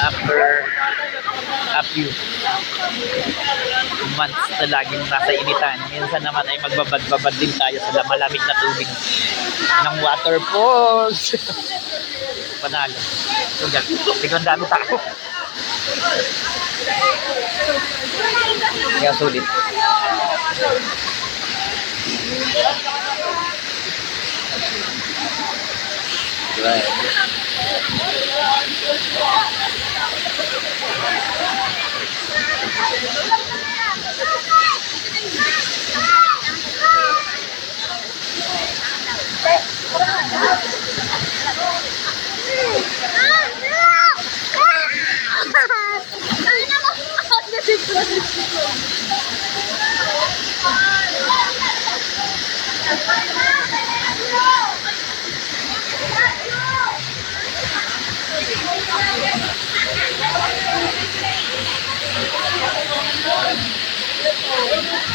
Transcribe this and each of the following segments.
after a few months na laging nasa initan. Minsan naman ay magbabad-babad din tayo sa malamig na tubig ng waterfalls. Panalo. Lugar. Biglang dami tao. Kaya sulit. Right.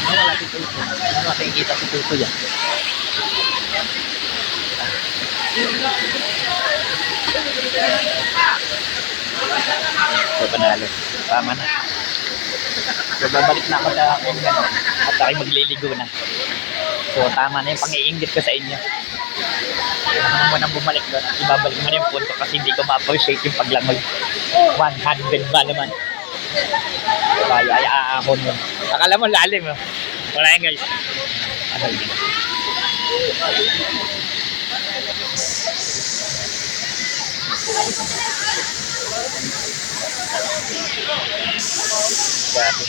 Wala si Tuto. Ano natin kita si Tuto yan? So, panalo. Tama na. So, babalik na ako sa akin gano'n. At ako'y magliligo na. So, tama na yung pang-iinggit ko sa inyo. Kailangan mo nang bumalik doon. Ibabalik mo na yung punto kasi hindi ko ma-appreciate yung paglangoy. 100 ba naman? Kaya ay aahon mo. Akala mo lalim mo. Wala yan guys. Ano yun? Grabe.